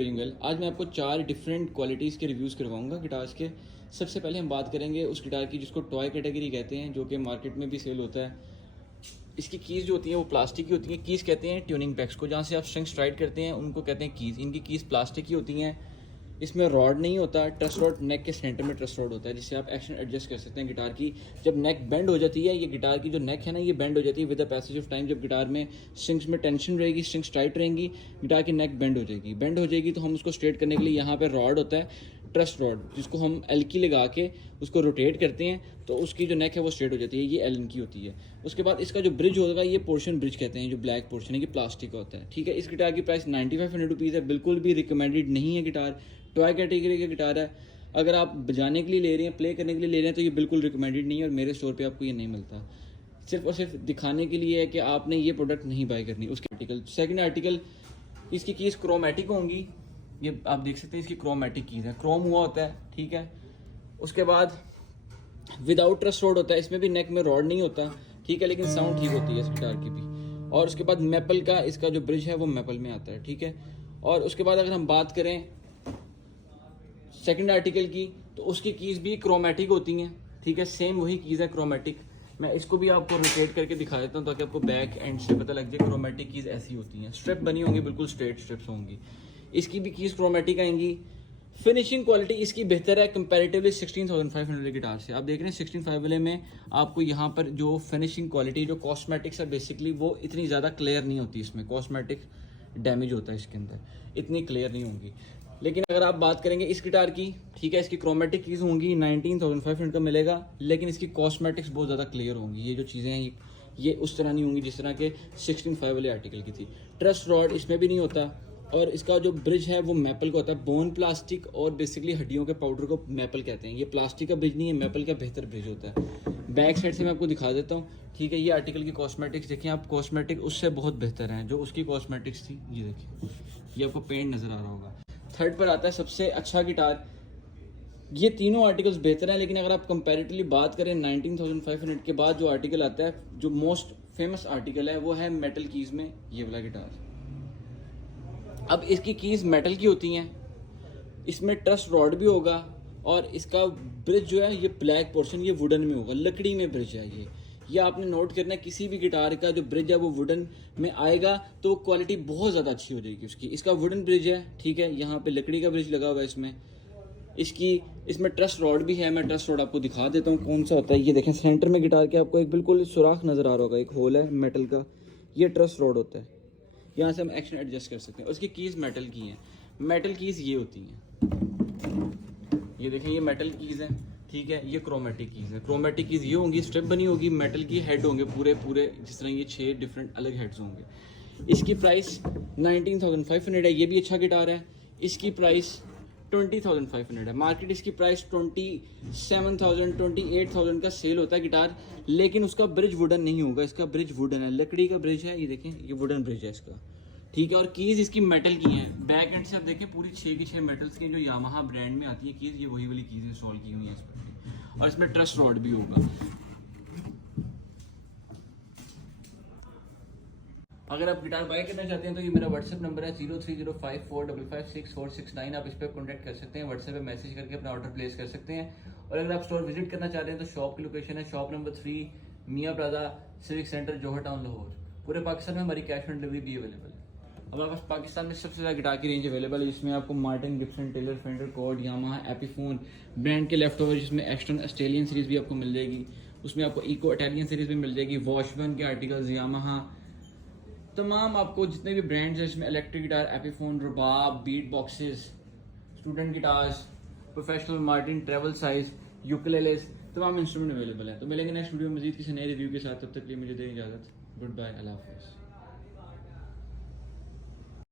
आज मैं आपको 4 डिफरेंट क्वालिटीज़ के रिव्यूज़ करवाऊंगा गिटार्स के। सबसे पहले हम बात करेंगे उस गिटार की जिसको टॉय कैटेगरी कहते हैं, जो कि मार्केट में भी सेल होता है। इसकी कीज़ जो होती हैं वो प्लास्टिक की होती हैं। कीज़ कहते हैं ट्यूनिंग पैक्स को, जहाँ से आप स्ट्रिंग्स टाइट करते हैं उनको कहते हैं कीज़। इनकी कीज़ प्लास्टिक की होती हैं। इसमें रॉड नहीं होता, ट्रस रॉड नेक के सेंटर में ट्रस रॉड होता है, जिससे आप एक्शन एडजस्ट कर सकते हैं गिटार की। जब नेक बेंड हो जाती है, ये गिटार की जो नेक है ना, ये बेंड हो जाती है with the passage of time. जब गिटार में स्ट्रिंग्स में टेंशन रहेगी, स्ट्रिंग्स टाइट रहेंगी, गिटार की नेक बेंड हो जाएगी। बेंड हो जाएगी तो हम उसको स्ट्रेट करने के लिए यहाँ पे रॉड होता है, ट्रस रॉड, जिसको हम एल की लगा के उसको रोटेट करते हैं तो उसकी जो नेक है वो स्ट्रेट हो जाती है। ये एल की होती है। उसके बाद इसका जो ब्रिज होगा, ये पोर्शन ब्रिज कहते हैं, जो ब्लैक पोर्शन है, ये प्लास्टिक का होता है। ठीक है, इस गिटार की प्राइस 9500 रुपीज़ है। बिल्कुल भी रिकमेंडेड नहीं है गिटार। टॉय कैटेगरी का गिटार है। अगर आप बजाने के लिए ले रहे हैं, प्ले करने के लिए ले रहे हैं, तो ये बिल्कुल रिकमेंडेड नहीं है और मेरे स्टोर पे आपको ये नहीं मिलता। सिर्फ और सिर्फ दिखाने के लिए है कि आपने ये प्रोडक्ट नहीं बाय करनी। उसके आर्टिकल, सेकंड आर्टिकल, इसकी कीज़ क्रोमेटिक होंगी। ये आप देख सकते हैं, इसकी क्रोमेटिक कीज़ है, क्रोम हुआ होता है। ठीक है, उसके बाद विदाउट ट्रस रॉड होता है। इसमें भी नेक में रॉड नहीं होता। ठीक है, लेकिन साउंड ठीक होती है इस गिटार की भी। और उसके बाद मेपल का इसका जो ब्रिज है वो मेपल में आता है। ठीक है, और उसके बाद अगर हम बात करें सेकंड आर्टिकल की, तो उसकी कीज़ भी क्रोमेटिक होती हैं। ठीक है, सेम वही कीज़ है क्रोमेटिक। मैं इसको भी आपको रोटेट करके दिखा देता हूँ ताकि आपको बैक एंड से पता लग जाए। क्रोमेटिक कीज़ ऐसी होती हैं, स्ट्रिप बनी होंगी, बिल्कुल स्ट्रेट स्ट्रिप्स होंगी। इसकी भी कीज़ क्रोमेटिक आएंगी। फिनिशिंग क्वालिटी इसकी बेहतर है कंपैरेटिवली 16,500 गिटार से। आप देख रहे हैं 16,500 वाले में आपको यहाँ पर जो फिनिशिंग क्वालिटी, जो कॉस्मेटिक्स है बेसिकली, वो इतनी ज़्यादा क्लियर नहीं होती। इसमें कॉस्मेटिक डैमेज होता है इसके अंदर, इतनी क्लियर नहीं होंगी। लेकिन अगर आप बात करेंगे इस गिटार की, ठीक है, इसकी क्रोमेटिक कीज़ होंगी 19,500 का मिलेगा, लेकिन इसकी कॉस्मेटिक्स बहुत ज़्यादा क्लियर होंगी। ये जो चीज़ें हैं ये उस तरह नहीं होंगी जिस तरह के 16,500 वाले आर्टिकल की थी। ट्रस रॉड इसमें भी नहीं होता। और इसका जो ब्रिज है वो मेपल का होता है, बोन प्लास्टिक, और बेसिकली हड्डियों के पाउडर को मेपल कहते हैं। ये प्लास्टिक का ब्रिज नहीं है, मेपल का बेहतर ब्रिज होता है। बैक साइड से मैं आपको दिखा देता हूँ। ठीक है, ये आर्टिकल की कॉस्मेटिक्स देखिए आप, कॉस्मेटिक उससे बहुत बेहतर हैं जो उसकी कॉस्मेटिक्स थी। ये देखिए, ये आपको पेंट नज़र आ रहा होगा। थर्ड पर आता है सबसे अच्छा गिटार। ये तीनों आर्टिकल्स बेहतर हैं, लेकिन अगर आप कंपैरेटिवली बात करें 19,500 के बाद जो आर्टिकल आता है, जो मोस्ट फेमस आर्टिकल है, वो है मेटल कीज़ में ये वाला गिटार। अब इसकी कीज़ मेटल की होती हैं, इसमें ट्रस रॉड भी होगा, और इसका ब्रिज जो है ये ब्लैक पोर्शन ये वुडन में होगा, लकड़ी में ब्रिज है ये आपने नोट करना है। किसी भी गिटार का जो ब्रिज है वो वुडन में आएगा तो क्वालिटी बहुत ज़्यादा अच्छी हो जाएगी उसकी। इसका वुडन ब्रिज है। ठीक है, यहाँ पे लकड़ी का ब्रिज लगा हुआ है इसमें। इसमें ट्रस रॉड भी है। मैं ट्रस रॉड आपको दिखा देता हूँ कौन सा होता है। ये देखें, सेंटर में गिटार के आपको एक बिल्कुल सुराख नज़र आ रहा होगा, एक होल है मेटल का, ये ट्रस रॉड होता है। यहाँ से हम एक्शन एडजस्ट कर सकते हैं। उसकी कीज़ मेटल की हैं। मेटल कीज़ ये होती हैं, ये देखें, ये मेटल कीज़ हैं। ठीक है, ये क्रोमेटिक कीज़ है। क्रोमेटिक कीज़ ये होंगी, स्ट्रिप बनी होगी, मेटल की हेड होंगे पूरे जिस तरह ये 6 डिफरेंट अलग हेड्स होंगे। इसकी प्राइस 19,500 है। ये भी अच्छा गिटार है। इसकी प्राइस 20,500 है। मार्केट इसकी प्राइस 27,000 28,000 का सेल होता है गिटार, लेकिन उसका ब्रिज वुडन नहीं होगा। इसका ब्रिज वुडन है, लकड़ी का ब्रिज है। ये देखें, ये वुडन ब्रिज है इसका। ठीक है, और कीज़ इसकी मेटल की हैं। बैक एंड से आप देखें, पूरी 6 की 6 मेटल्स की जो यामाहा ब्रांड में आती है कीज़, ये वही वाली कीज़ इंस्टॉल की हुई है इस पर। और इसमें ट्रस रॉड भी होगा। अगर आप गिटार बाय करना चाहते हैं तो ये मेरा व्हाट्सएप नंबर है 030545564669। आप इस पर कॉन्टैक्ट कर सकते हैं, व्हाट्सएप पे मैसेज करके अपना ऑर्डर प्लेस कर सकते हैं। और अगर आप स्टोर विजिट करना चाहते हैं तो शॉप की लोकेशन है शॉप नंबर 3, मियाँ प्लाजा, सिविक सेंटर, जौहर टाउन, लाहौर। पूरे पाकिस्तान में हमारी कैश ऑन डिलीवरी भी अवेलेबल है। हमारे पास पाकिस्तान में सबसे ज़्यादा गिटार की रेंज अवेलेबल है, जिसमें आपको Martin, Gibson, Taylor, Fender, Cort, Yamaha, Epiphone brand के लेफ्ट ओवर, जिसमें एक्सटर्न ऑस्ट्रेलियन सीरीज़ भी आपको मिल जाएगी। उसमें आपको इको इटालियन सीरीज़ भी मिल जाएगी। वॉशबर्न के आर्टिकल्स, यामाहा, तमाम आपको जितने भी ब्रांड्स हैं इसमें, इलेक्ट्रिक गिटार, एपिफोन, रबाब, beat boxes, student guitars, professional, Martin, travel size, ukuleles, तमाम इंस्ट्रूमेंट अवेलेबल हैं। तो मिलेंगे नेक्स्ट वीडियो में मजीद किसी नए रिव्यू के साथ। तब तक के लिए मुझे दें इजाज़त। गुड बाय, अल्लाह हाफ़िज़।